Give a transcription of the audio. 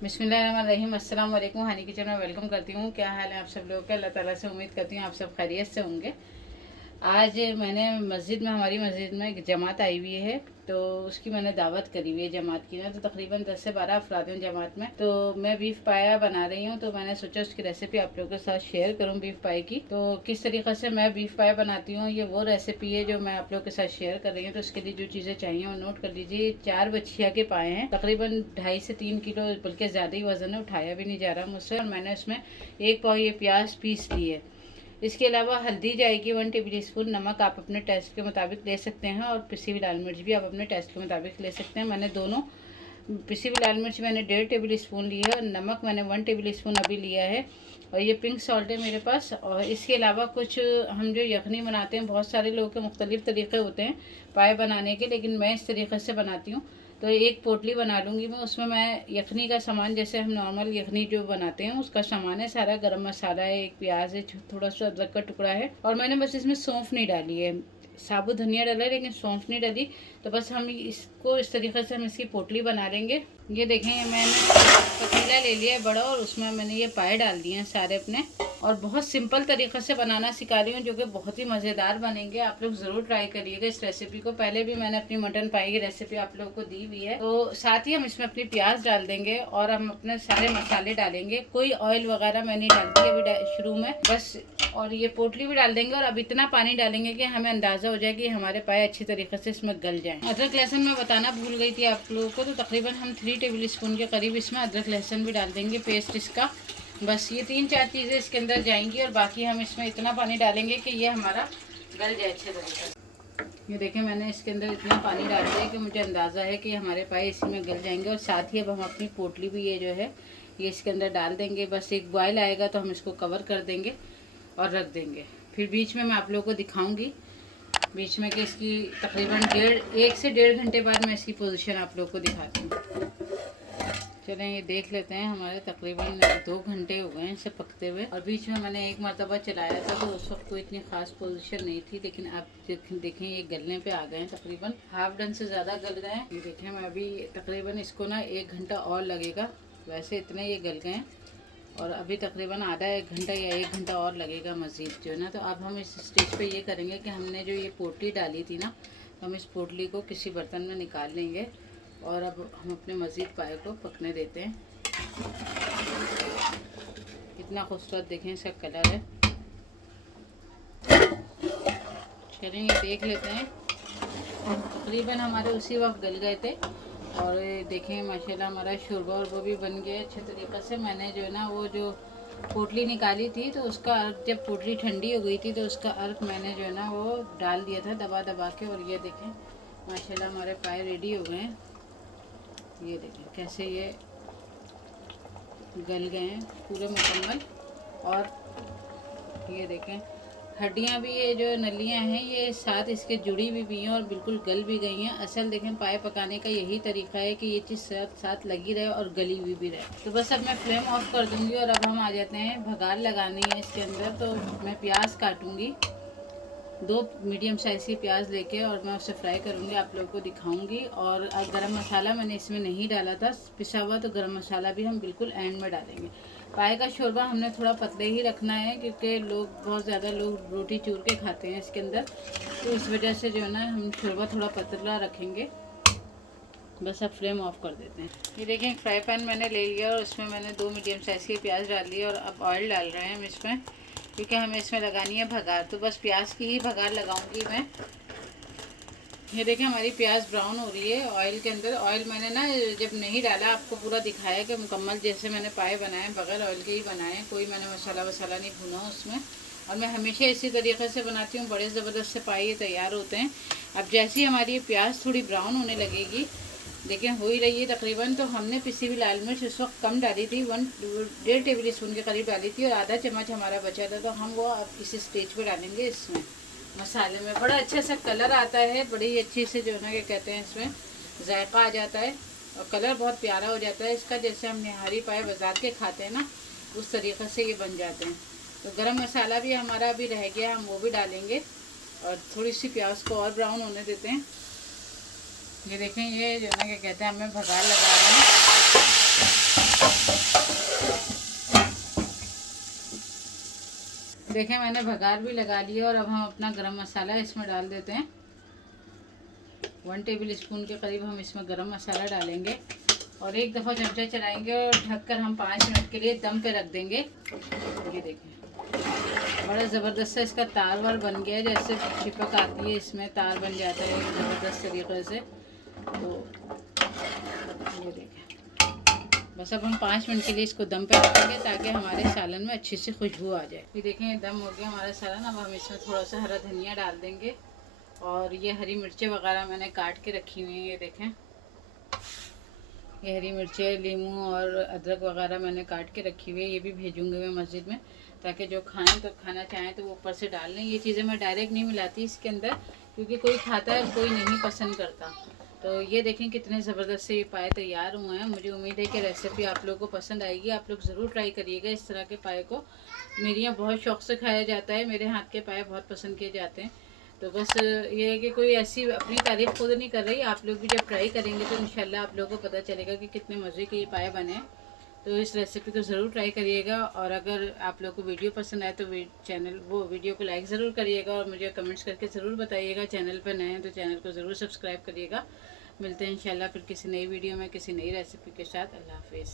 बिस्मिल्लाहिर्रहमानिर्रहीम। अस्सलाम वालेकुम। हानी किचन में वेलकम करती हूँ। क्या हाल है आप सब लोगों के? अल्लाह ताला से उम्मीद करती हूँ आप सब खैरियत से होंगे। आज मैंने हमारी मस्जिद में एक जमात आई हुई है, तो उसकी मैंने दावत करी हुई है जमात की ना। तो तकरीबन 10 से 12 अफराद हैं जमात में। तो मैं बीफ पाया बना रही हूँ, तो मैंने सोचा उसकी रेसिपी आप लोगों के साथ शेयर करूँ बीफ पाए की। तो किस तरीके से मैं बीफ पाया बनाती हूँ, ये वो रेसिपी है जो मैं आप लोगों के साथ शेयर कर रही हूँ। तो उसके लिए जो चीज़ें चाहिए वो नोट कर लीजिए। 4 बछिया के पाए हैं, तकरीबन 2.5 से 3 किलो, बल्कि ज़्यादा ही वजन है, उठाया भी नहीं जा रहा मुझसे। और मैंने उसमें 1 पाव ये प्याज पीस ली है। इसके अलावा हल्दी जाएगी 1 टेबल स्पून, नमक आप अपने टेस्ट के मुताबिक ले सकते हैं, और पिसी हुई लाल मिर्च भी आप अपने टेस्ट के मुताबिक ले सकते हैं। मैंने दोनों पिसी हुई लाल मिर्च मैंने 1.5 टेबल स्पून ली है, और नमक मैंने 1 टेबल स्पून अभी लिया है, और ये पिंक सॉल्ट है मेरे पास। और इसके अलावा कुछ हम जो यखनी बनाते हैं, बहुत सारे लोगों के मुख्तलिफ तरीक़े होते हैं पाए बनाने के, लेकिन मैं इस तरीक़े से बनाती हूँ। तो एक पोटली बना लूँगी मैं, उसमें मैं यखनी का सामान, जैसे हम नॉर्मल यखनी जो बनाते हैं उसका सामान है सारा। गरम मसाला है, एक प्याज है, थोड़ा सा अदरक का टुकड़ा है, और मैंने बस इसमें सौंफ नहीं डाली है, साबुत धनिया डाला है लेकिन सौंफ नहीं डाली। तो बस हम इसको इस तरीके से हम इसकी पोटली बना लेंगे। ये देखें, ये मैंने पतीला ले लिया है बड़ा, और उसमें मैंने ये पाए डाल दिए हैं सारे अपने, और बहुत सिंपल तरीक़े से बनाना सिखा रही हूँ, जो कि बहुत ही मज़ेदार बनेंगे। आप लोग ज़रूर ट्राई करिएगा इस रेसिपी को। पहले भी मैंने अपनी मटन पाई की रेसिपी आप लोगों को दी हुई है। तो साथ ही हम इसमें अपनी प्याज डाल देंगे, और हम अपने सारे मसाले डालेंगे। कोई ऑयल वगैरह मैं नहीं डालती अभी शुरू में, बस। और ये पोटली भी डाल देंगे, और अब इतना पानी डालेंगे कि हमें अंदाज़ा हो जाए कि हमारे पाए अच्छी तरीके से इसमें गल जाएँ। अदरक लहसुन मैं बताना भूल गई थी आप लोगों को, तो तकरीबन हम 3 टेबल स्पून के करीब इसमें अदरक लहसुन भी डाल देंगे, पेस्ट इसका। बस ये 3-4 चीज़ें इसके अंदर जाएंगी, और बाकी हम इसमें इतना पानी डालेंगे कि ये हमारा गल जाए अच्छे तरीके से। ये देखें, मैंने इसके अंदर इतना पानी डाल दिया कि मुझे अंदाज़ा है कि हमारे पाए इसी में गल जाएंगे। और साथ ही अब हम अपनी पोटली भी ये जो है ये इसके अंदर डाल देंगे। बस एक बॉयल आएगा तो हम इसको कवर कर देंगे और रख देंगे। फिर बीच में मैं आप लोगों को दिखाऊंगी बीच में कि इसकी तकरीबन 1 से 1.5 घंटे बाद मैं इसकी पोजीशन आप लोगों को दिखाती हूँ। चलें, ये देख लेते हैं। हमारे तकरीबन 2 घंटे हो गए हैं इसे पकते हुए, और बीच में मैंने एक मरतबा चलाया था, तो उस वक्त कोई इतनी ख़ास पोजीशन नहीं थी, लेकिन आप देखें ये गलने पे आ गए हैं। तकरीबन हाफ डन से ज़्यादा गल गए हैं। ये देखें, मैं अभी तकरीबन इसको ना 1 घंटा और लगेगा, वैसे इतने ये गल गए हैं, और अभी तकरीबन आधा 1 घंटा या 1 घंटा और लगेगा मज़ीद जो है ना। तो अब हम इस स्टेज पे ये करेंगे कि हमने जो ये पोटली डाली थी ना, तो हम इस पोटली को किसी बर्तन में निकाल लेंगे, और अब हम अपने मज़ीद पाए को पकने देते हैं। कितना खूबसूरत देखें इसका कलर है। चलिए ये देख लेते हैं। तकरीबन हमारे उसी वक्त गल गए थे, और देखें माशाल्लाह हमारा शोरबा और वो भी बन गया अच्छे तरीक़े से। मैंने जो है ना वो जो पोटली निकाली थी, तो उसका अर्क, जब पोटली ठंडी हो गई थी तो उसका अर्क मैंने जो है ना वो डाल दिया था दबा दबा के। और ये देखें माशाल्लाह हमारे पाए रेडी हो गए हैं। ये देखें कैसे ये गल गए हैं पूरे मुकम्मल। और ये देखें हड्डियाँ भी, ये जो नलियाँ हैं ये साथ इसके जुड़ी भी हैं और बिल्कुल गल भी गई हैं। असल देखें पाए पकाने का यही तरीका है कि ये चीज़ साथ साथ लगी रहे और गली हुई भी रहे। तो बस अब मैं फ्लेम ऑफ कर दूँगी, और अब हम आ जाते हैं भगार लगानी है इसके अंदर। तो मैं प्याज काटूँगी, 2 मीडियम साइज़ की प्याज लेके, और मैं उसे फ्राई करूँगी, आप लोगों को दिखाऊंगी। और गरम मसाला मैंने इसमें नहीं डाला था पिसा हुआ, तो गरम मसाला भी हम बिल्कुल एंड में डालेंगे। पाए का शोरबा हमने थोड़ा पतले ही रखना है, क्योंकि लोग बहुत ज़्यादा लोग रोटी चूर के खाते हैं इसके अंदर, तो इस वजह से जो है ना हम शोरबा थोड़ा पतला रखेंगे। बस अब फ्लेम ऑफ कर देते हैं। ये देखें एक फ्राई पैन मैंने ले लिया, और उसमें मैंने 2 मीडियम साइज़ की प्याज डाल दी, और अब ऑयल डाल रहे हैं हम इसमें, क्योंकि हमें इसमें लगानी है भगार। तो बस प्याज की ही भगार लगाऊंगी मैं। ये देखें हमारी प्याज ब्राउन हो रही है ऑयल के अंदर। ऑयल मैंने ना जब नहीं डाला आपको पूरा दिखाया कि मुकम्मल जैसे मैंने पाए बनाए बगैर ऑयल के ही बनाए, कोई मैंने मसाला वसाला नहीं भुना उसमें। और मैं हमेशा इसी तरीके से बनाती हूँ, बड़े ज़बरदस्त से पाए ये तैयार होते हैं। अब जैसे ही हमारी ये प्याज थोड़ी ब्राउन होने लगेगी, देखें हो ही रही है तकरीबन, तो हमने पिसी हुई लाल मिर्च उस वक्त कम डाली थी, 1.5 टेबल स्पून के करीब डाली थी, और आधा चम्मच हमारा बचा था। तो हम वो अब इस स्टेज पर डालेंगे इसमें मसाले में। बड़ा अच्छा सा कलर आता है, बड़ी अच्छी से जो है ना क्या कहते हैं इसमें जायका आ जाता है, और कलर बहुत प्यारा हो जाता है इसका, जैसे हम निहारी पाए बाज़ार के खाते हैं ना उस तरीक़े से ये बन जाते हैं। तो गरम मसाला भी हमारा अभी रह गया, हम वो भी डालेंगे, और थोड़ी सी प्याज को और ब्राउन होने देते हैं। ये देखें ये जो ना क्या कहते हैं हमें भगार लगा रहे हैं। देखें मैंने भगार भी लगा लिया और अब हम अपना गरम मसाला इसमें डाल देते हैं। 1 टेबल स्पून के करीब हम इसमें गरम मसाला डालेंगे और एक दफ़ा चमचा चलाएंगे और ढककर हम 5 मिनट के लिए दम पे रख देंगे। ये देखें बड़ा ज़बरदस्त सा इसका तार वार बन गया है, जैसे चिपक आती है इसमें तार बन जाता है ज़बरदस्त तरीके से। तो ये देखें बस अब हम 5 मिनट के लिए इसको दम पे रखेंगे ताकि हमारे सालन में अच्छी सी खुशबू आ जाए। ये देखें दम हो गया हमारा सालन। अब हम इसमें थोड़ा सा हरा धनिया डाल देंगे और ये हरी मिर्चें वगैरह मैंने काट के रखी हुई हैं। ये देखें ये हरी मिर्चें, लीमू और अदरक वगैरह मैंने काट के रखी हुई है। ये भी भेजूँगी मैं मस्जिद में ताकि जो खाएं तो खाना चाहें तो वो ऊपर से डाल लें। ये चीज़ें मैं डायरेक्ट नहीं मिलाती इसके अंदर क्योंकि कोई खाता है कोई नहीं पसंद करता। तो ये देखें कितने ज़बरदस्त से ये पाए तैयार हुए हैं। मुझे उम्मीद है कि रेसिपी आप लोगों को पसंद आएगी। आप लोग ज़रूर ट्राई करिएगा इस तरह के पाए को। मेरे यहाँ बहुत शौक़ से खाया जाता है, मेरे हाथ के पाए बहुत पसंद किए जाते हैं। तो बस ये है कि कोई ऐसी अपनी तारीफ़ खुद नहीं कर रही, आप लोग भी जब ट्राई करेंगे तो इंशाल्लाह आप लोगों को पता चलेगा कि कितने मज़े के ये पाए बने। तो इस रेसिपी को ज़रूर ट्राई करिएगा और अगर आप लोग को वीडियो पसंद आए तो वीडियो को लाइक ज़रूर करिएगा और मुझे कमेंट्स करके ज़रूर बताइएगा। चैनल पर नए हैं तो चैनल को ज़रूर सब्सक्राइब करिएगा। मिलते हैं इंशाल्लाह फिर किसी नई वीडियो में किसी नई रेसिपी के साथ। अल्लाह हाफिज़।